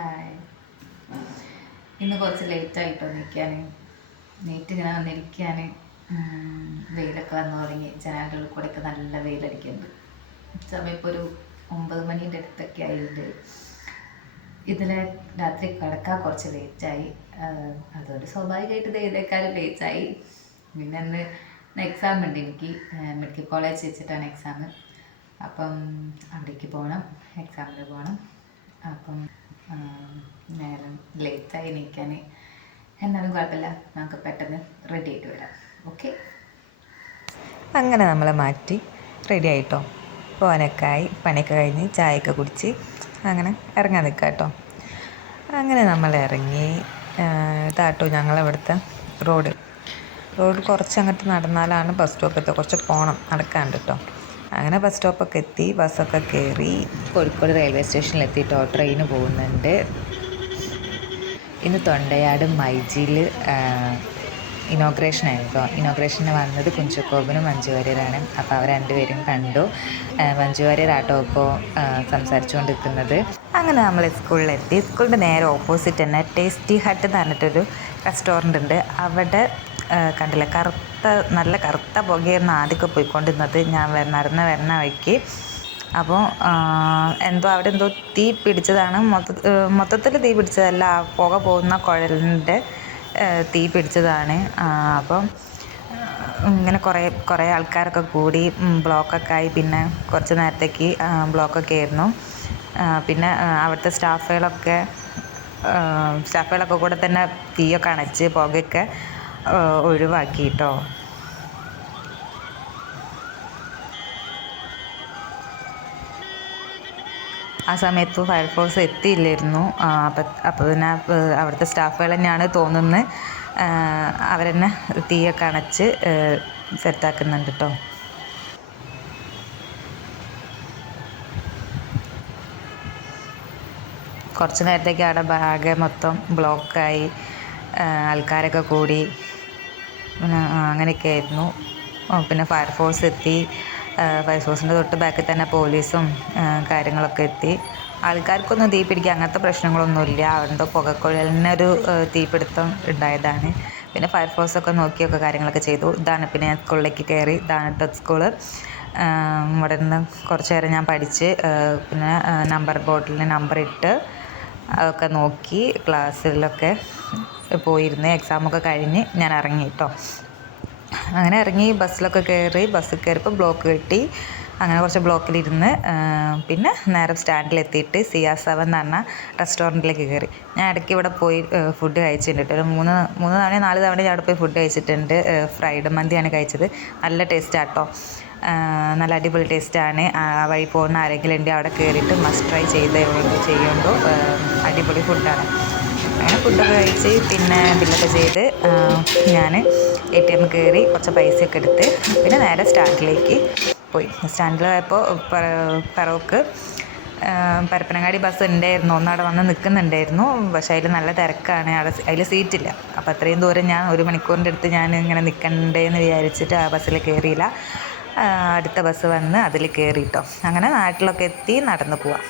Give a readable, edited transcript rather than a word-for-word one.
Hi. ഇന്ന് കുറച്ച് ലേറ്റായിട്ടോ നിൽക്കാൻ. ഇങ്ങനെ വന്നിരിക്കാൻ. വെയിലൊക്കെ വന്നു തുടങ്ങി. ജനാലിൻ്റെ ഉള്ളിൽ കൂടെയൊക്കെ നല്ല വെയിലടിക്കുന്നുണ്ട്. സമയം ഇപ്പോൾ ഒരു 9 മണീൻ്റെ അടുത്തൊക്കെ ആയിട്ട്. ഇന്നലെ രാത്രി കിടക്കാൻ കുറച്ച് ലേറ്റായി. അതുകൊണ്ട് സ്വാഭാവികമായിട്ട് ഇതേക്കാളും ലേറ്റായി. പിന്നെ ഇന്ന് എക്സാം ഉണ്ട് എനിക്ക്. മെഡിക്കൽ കോളേജ് വെച്ചിട്ടാണ് എക്സാം. അപ്പം അവിടേക്ക് പോകണം, എക്സാമിന് പോകണം. അപ്പം നേരം ലേറ്റായി എണീക്കാൻ. എന്നാലും കുഴപ്പമില്ല, നമുക്ക് പെട്ടെന്ന് റെഡി ആയിട്ട് വരാം. ഓക്കെ. അങ്ങനെ നമ്മളെ മാറ്റി റെഡി ആയിട്ടോ. പോകാനൊക്കെ ആയി. പണിയൊക്കെ കഴിഞ്ഞ് ചായയൊക്കെ കുടിച്ച് അങ്ങനെ ഇറങ്ങാൻ നിൽക്കാം കേട്ടോ. അങ്ങനെ നമ്മൾ ഇറങ്ങി. ഇതാട്ടോ ഞങ്ങളവിടുത്തെ റോഡ് കുറച്ച് അങ്ങോട്ട് നടന്നാലാണ് ബസ് സ്റ്റോപ്പ് കുറച്ച് പോകണം, നടക്കാണ്ട് കേട്ടോ. അങ്ങനെ ബസ് സ്റ്റോപ്പൊക്കെ എത്തി, ബസ്സൊക്കെ കയറി കോഴിക്കോട് റെയിൽവേ സ്റ്റേഷനിലെത്തിയിട്ടോ. ട്രെയിന് പോകുന്നുണ്ട്. ഇന്ന് തൊണ്ടയാട് മൈജിയിൽ ഇനോഗ്രേഷൻ ആയിരുന്നു. ഇനോഗ്രേഷന് വന്നത് കുഞ്ചക്കോബനും മഞ്ജു വാര്യരാണ്. അപ്പോൾ അവർ രണ്ടുപേരും കണ്ടു. മഞ്ജു വാര്യരാട്ടോ ഇപ്പോൾ സംസാരിച്ചുകൊണ്ടിരിക്കുന്നത്. അങ്ങനെ നമ്മൾ സ്കൂളിലെത്തി. സ്കൂളിൻ്റെ നേരെ ഓപ്പോസിറ്റ് തന്നെ ടേസ്റ്റി ഹട്ട് എന്ന് പറഞ്ഞിട്ടൊരു റെസ്റ്റോറൻ്റ് ഉണ്ട്. അവിടെ കണ്ടില്ല, നല്ല കറുത്ത പുകയായിരുന്നു ആദ്യമൊക്കെ പോയിക്കൊണ്ടിരുന്നത് ഞാൻ വരുന്ന വഴിക്ക്. അപ്പോൾ അവിടെ എന്തോ തീ പിടിച്ചതാണ്. മൊത്തത്തിൽ തീ പിടിച്ചതല്ല, ആ പുക പോകുന്ന കുഴലിൻ്റെ തീ പിടിച്ചതാണ്. അപ്പം ഇങ്ങനെ കുറേ ആൾക്കാരൊക്കെ കൂടി ബ്ലോക്കൊക്കെ ആയി. പിന്നെ കുറച്ച് നേരത്തേക്ക് ബ്ലോക്കൊക്കെ ആയിരുന്നു. പിന്നെ അവിടുത്തെ സ്റ്റാഫുകളൊക്കെ കൂടെ തന്നെ തീയൊക്കെ അണച്ച് പുകയൊക്കെ ഒഴിവാക്കി കേട്ടോ. ആ സമയത്ത് ഫയർഫോഴ്സ് എത്തിയില്ലായിരുന്നു. അപ്പോൾ പിന്നെ അവിടുത്തെ സ്റ്റാഫുകൾ തന്നെയാണ് തോന്നുന്നത്, അവരെന്നെ തീയൊക്കെ അണച്ച് സെറ്റാക്കുന്നുണ്ട് കേട്ടോ. കുറച്ച് നേരത്തേക്ക് അവിടെ ആകെ മൊത്തം ബ്ലോക്കായി, ആൾക്കാരൊക്കെ കൂടി, പിന്നെ അങ്ങനെയൊക്കെ ആയിരുന്നു. പിന്നെ ഫയർഫോഴ്സ് എത്തി. ഫയർഫോഴ്സിൻ്റെ തൊട്ട് ബാക്കിൽ തന്നെ പോലീസും കാര്യങ്ങളൊക്കെ എത്തി. ആൾക്കാർക്കൊന്നും തീ പിടിക്കുക അങ്ങനത്തെ പ്രശ്നങ്ങളൊന്നുമില്ല. അവിടെ പുകക്കുഴലിനൊരു തീപിടുത്തം ഉണ്ടായതാണ്. പിന്നെ ഫയർഫോഴ്സൊക്കെ നോക്കിയൊക്കെ കാര്യങ്ങളൊക്കെ ചെയ്തു. ഇതാണ് പിന്നെ ഞാൻ സ്കൂളിലേക്ക് കയറി. ഇതാണ് കേട്ടോ സ്കൂള്. ഇവിടെ നിന്ന് കുറച്ച് നേരം ഞാൻ പഠിച്ച്, പിന്നെ നമ്പർ ബോർഡിൽ നമ്പർ ഇട്ട് അതൊക്കെ നോക്കി ക്ലാസ്സിലൊക്കെ പോയിരുന്ന് എക്സാമൊക്കെ കഴിഞ്ഞ് ഞാൻ ഇറങ്ങി കേട്ടോ. അങ്ങനെ ഇറങ്ങി ബസ്സിലൊക്കെ ബസ്സിൽ കയറിയപ്പോൾ ബ്ലോക്ക് കിട്ടി. അങ്ങനെ കുറച്ച് ബ്ലോക്കിലിരുന്ന് പിന്നെ നേരെ സ്റ്റാൻഡിലെത്തിയിട്ട് CR7 എന്ന് പറഞ്ഞ റെസ്റ്റോറൻറ്റിലേക്ക് കയറി. ഞാൻ ഇടയ്ക്ക് ഇവിടെ പോയി ഫുഡ് കഴിച്ചിട്ടുണ്ട്. ഒരു 3 തവണ 4 തവണ ഞാൻ അവിടെ പോയി ഫുഡ് കഴിച്ചിട്ടുണ്ട്. ഫ്രൈഡ് മന്തിയാണ് കഴിച്ചത്. നല്ല ടേസ്റ്റാട്ടോ, നല്ല അടിപൊളി ടേസ്റ്റാണ്. ആ വഴി പോകുന്ന ആരെങ്കിലും ഉണ്ടെങ്കിൽ അവിടെ കയറിയിട്ട് മസ്റ്റ് ട്രൈ ചെയ്യുമ്പോൾ അടിപൊളി ഫുഡാണ്. അങ്ങനെ ഫുഡൊക്കെ കഴിച്ച് പിന്നെ ബില്ലൊക്കെ ചെയ്ത് ഞാൻ ATM കയറി കുറച്ച് പൈസയൊക്കെ എടുത്ത് പിന്നെ നേരെ സ്റ്റാൻഡിലേക്ക് പോയി. സ്റ്റാൻഡിൽ പോയപ്പോൾ പറവൂക്ക് പരപ്പനങ്ങാടി ബസ് ഉണ്ടായിരുന്നു, അവിടെ വന്ന് നിൽക്കുന്നുണ്ടായിരുന്നു. പക്ഷേ അതിൽ നല്ല തിരക്കാണ്, അതിൽ സീറ്റില്ല. അപ്പോൾ അത്രയും ദൂരം ഞാൻ 1 മണിക്കൂറിൻ്റെ അടുത്ത് ഞാൻ ഇങ്ങനെ നിൽക്കണ്ടേന്ന് വിചാരിച്ചിട്ട് ആ ബസ്സിൽ കയറിയില്ല. അടുത്ത ബസ് വന്ന് അതിൽ കയറിയിട്ടോ. അങ്ങനെ നാട്ടിലൊക്കെ എത്തി നടന്നു പോവാം.